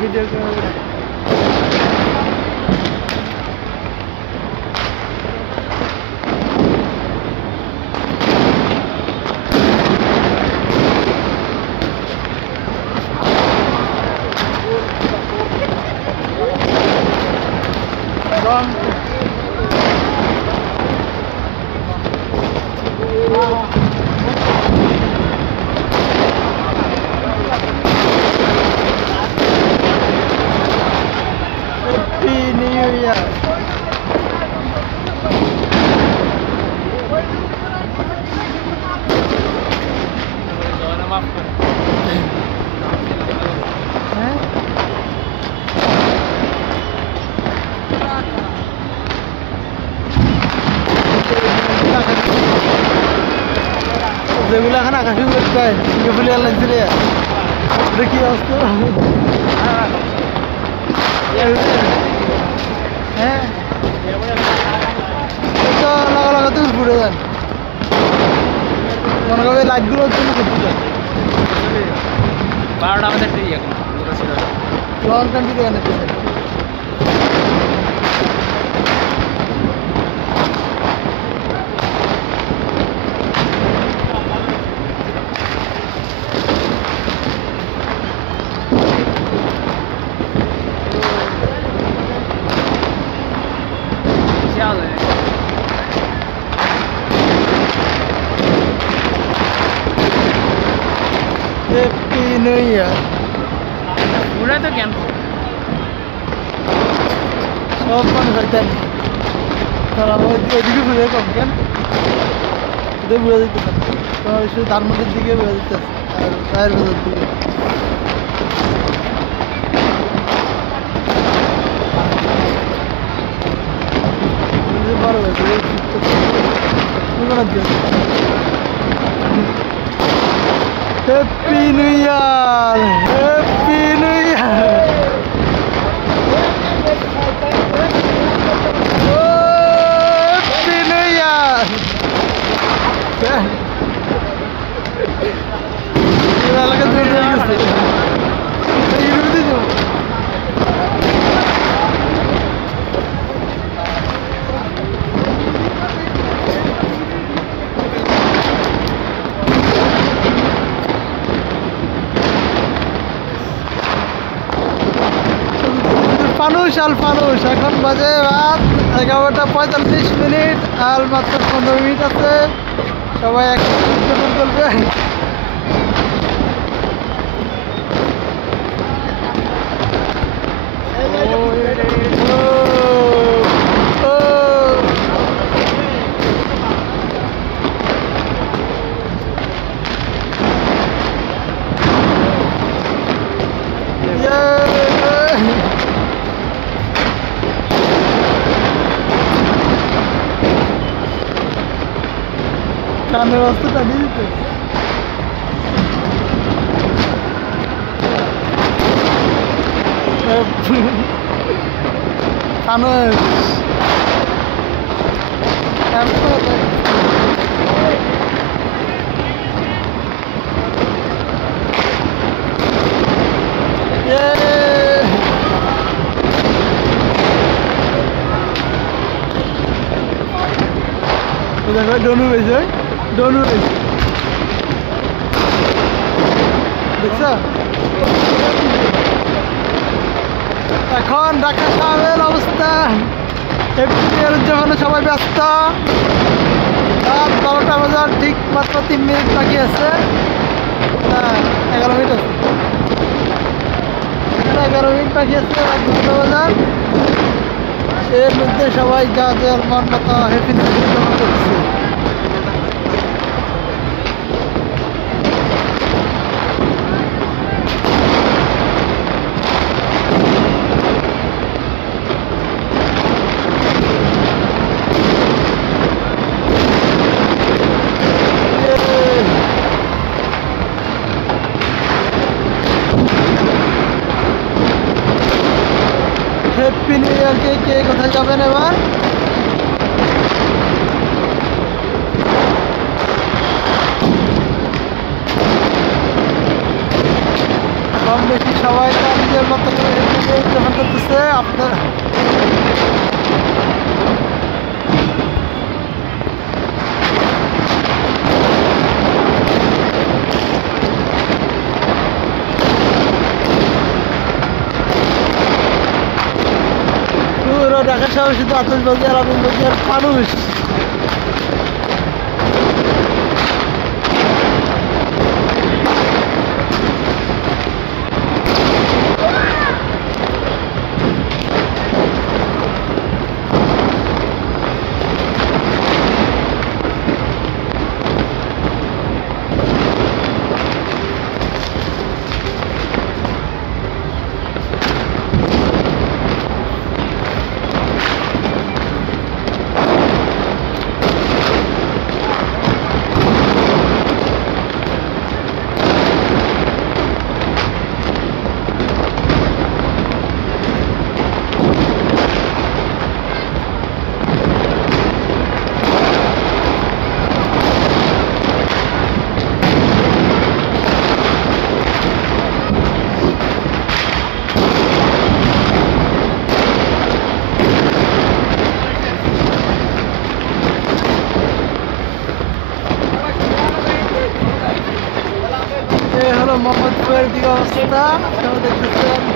ভিডিও যেগুলো এখন আকাশে উঠতে হয় সিঙ্গাপুরি এয়ারলাইন্স রে এটা কি অবস্থা হ্যাঁ তো লাগা লাগাতে ঘুরে যান মনে করবে লাইটগুলো জন্য করতে চান 12টা আমাদের ট্রি এখন লং টাইম ভিডিও আনতে চাই Happy New Year. Udah tuh kan? Sopan kerjaan. Kalau mau juga boleh kok kan? Itu boleh itu kan. Kalau isu Dharma juga boleh itu. Air boleh itu. Ini baru itu. Bukan aja. Happy New Year! Happy New Year! Happy New Year! Ini lagi tuh guys. Ini udah tuh. ফানুষ এখন বাজে রাত 11টা 45 মিনিট আর মাত্র 15 মিনিট আছে সবাই একসাথে উদযাপন করবে কানের রাস্তাটা নিয়ে দিতে ফানুষ দেখো ডনু রয়েছে ডনু রয়েছে দেখছ এখন ঢাকা শহরের অবস্থা এপ্রিল উদযাপনে সবাই ব্যস্ত রাত 12টা বাজার ঠিক মাত্র 3 মিনিট বাকি আছে না 11 মিনিট আছে 11 মিনিট বাকি আছে রাত 12টা বাজার এর মধ্যে সবাই যা যার মন মতো হ্যাপি নিউ ইয়ার উদযাপন করছে হ্যাপি নিউ ইয়ার কে কোথায় যাবেন এবার আপনার পুরো ঢাকা শহর শুধু আতশবাজি আর আতশবাজি আর মানুষ। এই হলো মোহাম্মদপুরের দিকে অবস্থা, আপনারা দেখতেছেন।